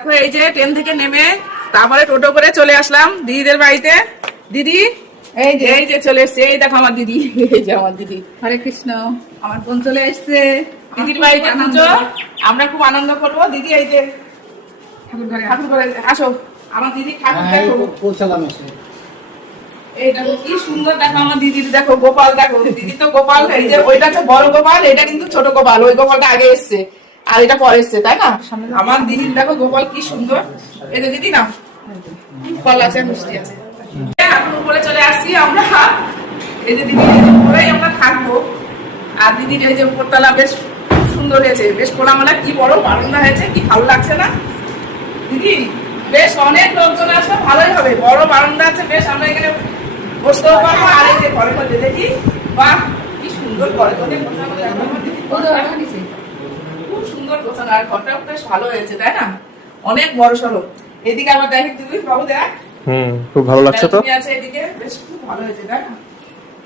দেখো এই যে ট্রেন থেকে নেমে তারপরে টোটো করে চলে আসলাম দিদিদের বাড়িতে। দিদি এই যে চলে এসছে, এই দেখো আমার দিদি, এই যে আমার দিদি। হরে কৃষ্ণ, আমার বোন চলে এসছে দিদির বাড়িতে পুজো, আমরা খুব আনন্দ করবো। দিদি এই যে ঠাকুর ঘরে আসো, আমার দিদি ঠাকুর দেখো। এই দেখো কি সুন্দর, দেখো আমার দিদির, দেখো গোপাল, দেখো দিদি তো গোপাল। এই যে ওইটা হচ্ছে বড় গোপাল, এটা কিন্তু ছোট গোপাল। ওই গোপালটা আগে এসছে আর এটা পরে এসছে, তাই না? আমার দিদির দেখো গোপাল কি সুন্দর। এই যে দিদি না ফল আছে, মিষ্টি আছে। এখন উপরে চলে আসছি আমরা। এই যে দিদি উপরেই আমরা থাকবো। আর দিদির এই যে উপরতলা বেশ সুন্দর হয়েছে, বেশ খোলামেলা, কি বড় বারান্দা হয়েছে, কি ভালো লাগছে না দিদি? বেশ অনেক লোকজন আসবে, ভালোই হবে, বড় বারান্দা আছে, বেশ আমরা এখানে বসতেও পারবো। আর এই যে ঘরে ঘরে দেখি, বাহ কি সুন্দর ঘরে ঘরে খুব সুন্দর গোছানো। আর ঘরটা বেশ ভালো হয়েছে, তাই না? অনেক বড় সড়ো। এদিকে আবার দেখি তুমি, বাবু দেখ, খুব ভালো লাগছে তো। আছে এদিকে, বেশ খুব ভালো হয়েছে, তাই না?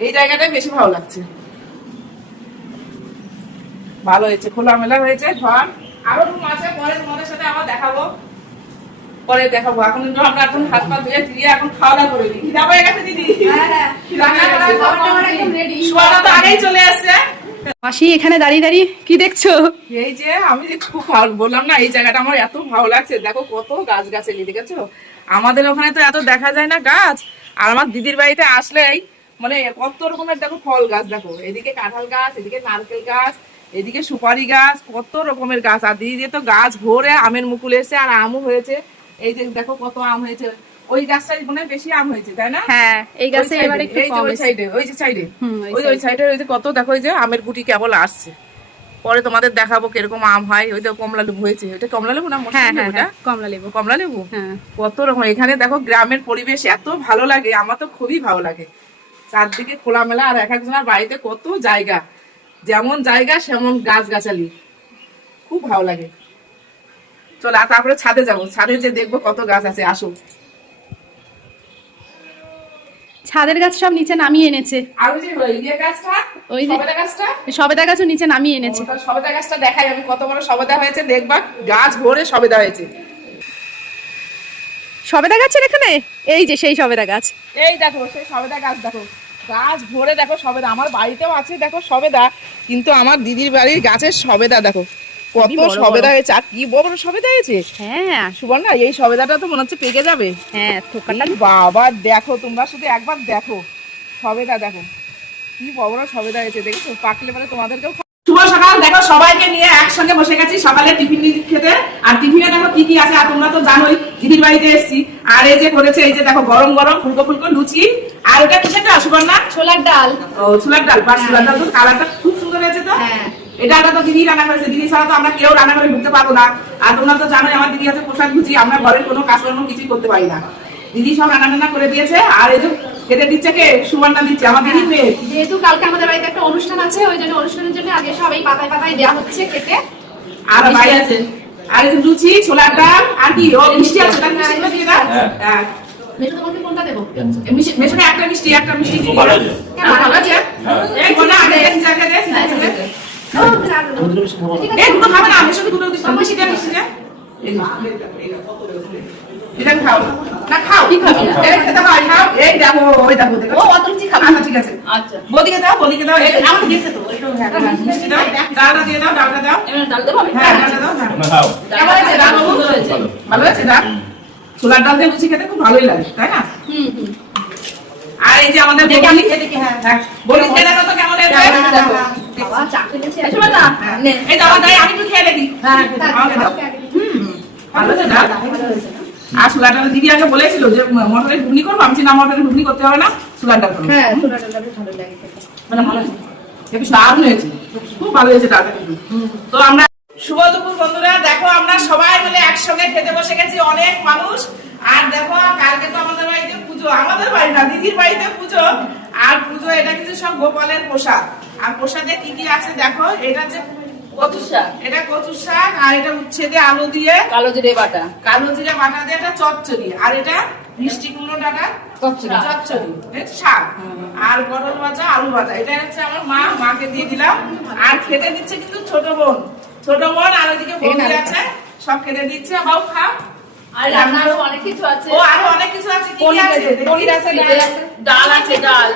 এই জায়গাটাই বেশি ভালো লাগছে, ভালো হয়েছে, খোলামেলা হয়েছে ঘর। আরো রুম আছে, পরে তোমাদের সাথে আবার দেখাবো, পরে দেখাবো। এখন আমরা এখন হাত পা ধুয়ে দিয়ে এখন খাওয়া দাওয়া করে দিই। হয়ে গেছে দিদি, শোয়াটা তো আগেই চলে আসছে। মাসি এখানে দাঁড়িয়ে দাঁড়িয়ে কি দেখছো? এই যে আমি খুব ভালো বললাম না, এই জায়গাটা আমার এত ভালো লাগছে। দেখো কত গাছ গাছালি, দেখেছো? আমাদের ওখানে তো এত দেখা যায় না গাছ। আর আমার দিদির বাড়িতে আসলেই মানে কত রকমের দেখো ফল গাছ, দেখো এদিকে কাঁঠাল গাছ, এদিকে নারকেল গাছ, এদিকে সুপারি গাছ, কত রকমের গাছ। আর দিদি তো গাছ ভরে আমের মুকুল এসে, আর আমও হয়েছে। এই যে দেখো কত আম হয়েছে। ওই গাছটাই মনে বেশি আম হয়েছে, তাই না? হ্যাঁ, এই গাছে এবারে একটু কম। ওই সাইডে, ওই যে সাইডে, ওই সাইডে ওই যে কত, দেখো ওই যে আমের গুটি কেবল আসছে। পরে তোমাদের দেখাবো কিরকম আম হয়। ওই তো কমলা লেবু হয়েছে, ওইটা কমলা লেবু না? হ্যাঁ হ্যাঁ, কমলা লেবু। কমলা লেবু, কত রকম। এখানে দেখো গ্রামের পরিবেশ এত ভালো লাগে, আমার তো খুবই ভালো লাগে। চারদিকে খোলামেলা, আর এক একজনের বাড়িতে কত জায়গা, যেমন জায়গা সেমন গাছ গাছালি, খুব ভালো লাগে। চলো আর তারপরে ছাদে যাবো, ছাদে যে দেখবো কত গাছ আছে। আসো, ছাদের গাছ সব নিচে নামিয়ে এনেছে। আর ওই যে ইয়ে গাছটা, ওই যে সবেদা গাছটা, সবেদা গাছও নিচে নামিয়ে এনেছে। সবেদা গাছটা দেখাই আমি, কত বড় সবেদা হয়েছে দেখবা, গাছ ভরে সবেদা হয়েছে। সবেদা গাছের এখানে এই যে সেই সবেদা গাছ, এই দেখো সেই সবেদা গাছ, দেখো গাছ ভরে, দেখো সবেদা। আমার বাড়িতেও আছে দেখো সবেদা, কিন্তু আমার দিদির বাড়ির গাছের সবেদা দেখো কত সবেদা হয়েছে। আর কি বড় সবেদা হয়েছে। হ্যাঁ সুবর্ণা, এই সবেদাটা তো মনে হচ্ছে পেকে যাবে। হ্যাঁ, থোকাটা বাবা দেখো, তোমরা শুধু একবার দেখো সবেদা, দেখো কি বড় সবেদা হয়েছে, দেখছো? পাকলে পরে তোমাদেরকেও। শুভ সকাল, দেখো সবাইকে নিয়ে একসঙ্গে বসে গেছি সকালে টিফিন খেতে। আর টিফিনে দেখো কি কি আছে, আর তোমরা তো জানোই দিদির বাড়িতে এসেছি। আর এই যে করেছে, এই যে দেখো গরম গরম ফুলকো ফুলকো লুচি। আর ওটা কিসের ডাল সুবর্ণা? ছোলার ডাল। ও ছোলার ডাল, বা ছোলার ডাল তো কালারটা খুব সুন্দর হয়েছে তো। এটা তো দিদি রান্না করেছে, দিদি ছাড়া তো আমরা কেউ রান্না করে ঢুকতে পারবো না। আর তোমরা তো জানোই আমার দিদি আছে প্রসাদ বুঝি, আমরা ঘরের কোনো কাজকর্ম কিছুই করতে পারি না। দিদি সব রান্না টান্না করে দিয়েছে। আর এই যে খেতে দিচ্ছে কে? সুবর্ণা দিচ্ছে, আমার দিদির মেয়ে। যেহেতু কালকে আমাদের বাড়িতে একটা অনুষ্ঠান আছে, ওই জন্য অনুষ্ঠানের জন্য আগে সব এই পাতায় পাতায় দেওয়া হচ্ছে খেতে। আর বাইরে আছে, আর এই যে লুচি, ছোলার ডাল, আর কি ও মিষ্টি আছে, তার মিষ্টিগুলো দিয়ে দাও। হ্যাঁ, মেশো তোমাকে কোনটা দেবো? মেশো একটা মিষ্টি দিয়ে দাও। ভালো আছে? এই কোনা আগে জায়গা দে, এই দুটো খাবে না, মেশো দুটো দিস, মিষ্টি দে, মিষ্টি দে। এটা খাও না, খাও কি খাবি? এই খেতে হয়, খাও। এই দেখো, ওই দেখো, দেখো ও অত লুচি খাবে। আচ্ছা ঠিক আছে, আচ্ছা বদিকে দাও, বদিকে দাও। এই আমাকে দিয়েছে তো, একটু মিষ্টি দাও, ডালটা দিয়ে দাও, ডালটা দাও। এমন ডাল দেবো আমি? হ্যাঁ ডালটা দাও। খাও, কেমন আছে ডাল? সুন্দর হয়েছে, ভালো আছে ডাল। ছোলার ডাল দিয়ে লুচি খেতে খুব ভালোই লাগে, তাই না? আর এই যে আমাদের বলি, হ্যাঁ বলি খেয়ে দেখো তো কেমন হয়েছে। বাবা চা খেয়েছে, আসবে না? এই দাও, দাও আমি একটু খেয়ে দেখি। হ্যাঁ আমাকে দাও। ভালো আছে ডাল। আর ছোলার ডাল দিদি আগে বলেছিল যে মটরের ঘুগনি করবো, আমি না মটরের ঘুগনি করতে হবে না, ছোলার ডাল করবো। হ্যাঁ, ছোলার ডালটা ভালো লাগে খেতে, মানে ভালো আছে, একটু দারুণ হয়েছে, খুব ভালো হয়েছে ডালটা কিন্তু। তো আমরা শুভ দুপুর বন্ধুরা, দেখো আমরা সবাই মিলে একসঙ্গে খেতে বসে গেছি, অনেক মানুষ। আর দেখো কালকে তো আমাদের বাড়িতে পুজো, আমাদের বাড়ি না দিদির বাড়িতে পুজো। আর পুজো এটা কিন্তু সব গোপালের প্রসাদ। আর প্রসাদে কি কি আছে দেখো, এটা যে কচু শাক, এটা কচু শাক, আর এটা উচ্ছে দিয়ে আলু দিয়ে কালো জিরে বাটা দিয়ে এটা চচ্চড়ি, আর এটা মিষ্টি কুমড়ো ডাটা চচ্চড়ি শাক, আর পটল ভাজা, আলু ভাজা। এটা হচ্ছে আমার মাকে দিয়ে দিলাম। আর খেতে দিচ্ছে কিন্তু ছোট বোন, আর ওইদিকে বৌদি আছে, সব খেতে দিচ্ছে। বাবু খাও। আর রান্না আরো অনেক কিছু আছে। ও আরো অনেক কিছু আছে, কি কি আছে? পনির আছে, ডাল আছে। ডাল আছে, ডাল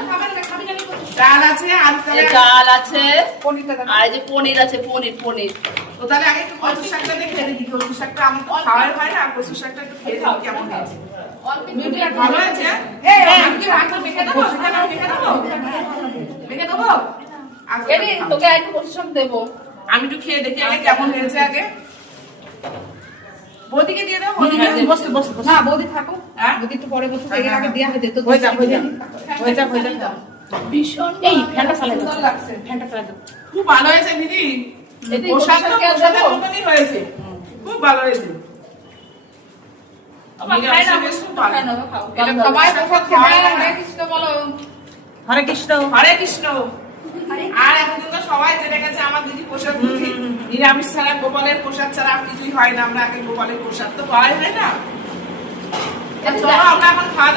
ডাল আছে আর এই ডাল আছে, পনিরটা দাও। আর এই যে পনির আছে, পনির পনির তো তাহলে আগে একটু কচু শাকটা দিয়ে খেয়ে দেখি। কচু শাকটা আমার তো খাওয়ার হয় না, কচু শাকটা একটু খেয়ে দেখি কেমন হয়েছে। ভালো হয়েছে? আমি কি ভাত মেখে দেবো? মেখে দেবো? মেখে দেবো? আচ্ছা, এনে তোকে একটু পরিশ্রম দেবো। আমি একটু খেয়ে দেখি আগে কেমন হয়েছে আগে। বৌদিকে দিয়ে দাও, বৌদিকে। বসতে বসতে বসতে। না বৌদি থাকো। হ্যাঁ? বৌদি একটু পরে বসে এর আগে দেয়া হয়ে যেত। হয়ে যাক, হয়ে যাক। হয়ে যাক, হয়ে যাক। ভীষণ এই ফ্যানটা চালাই দাও। সুন্দর লাগছে। ফ্যানটা চালাই দাও। খুব ভালো হয়েছে দিদি। এতে প্রসাদ তো কচু শাক প্রসাদের দেবো? মতনই হয়েছে। খুব ভালো হয়েছে। আমার খাই না, নিরামিষে বেশ খুব ভালো। খাই না, খাও। এটা সবাই প্রসাদ প্রসাদ খাওয়াই খেয়ে হয় না। হরে কৃষ্ণ বলো। হরে কৃষ্ণ। হরে কৃষ্ণ। আর এখন তো সবাই জেনে গেছে আমার দিদি প্রসাদ বুঝি নিরামিষ ছাড়া, গোপালের প্রসাদ ছাড়া আর কিছুই হয় না। আমরা আগে গোপালের প্রসাদ তো পাওয়াই হয় না। চলো আমরা এখন খাওয়া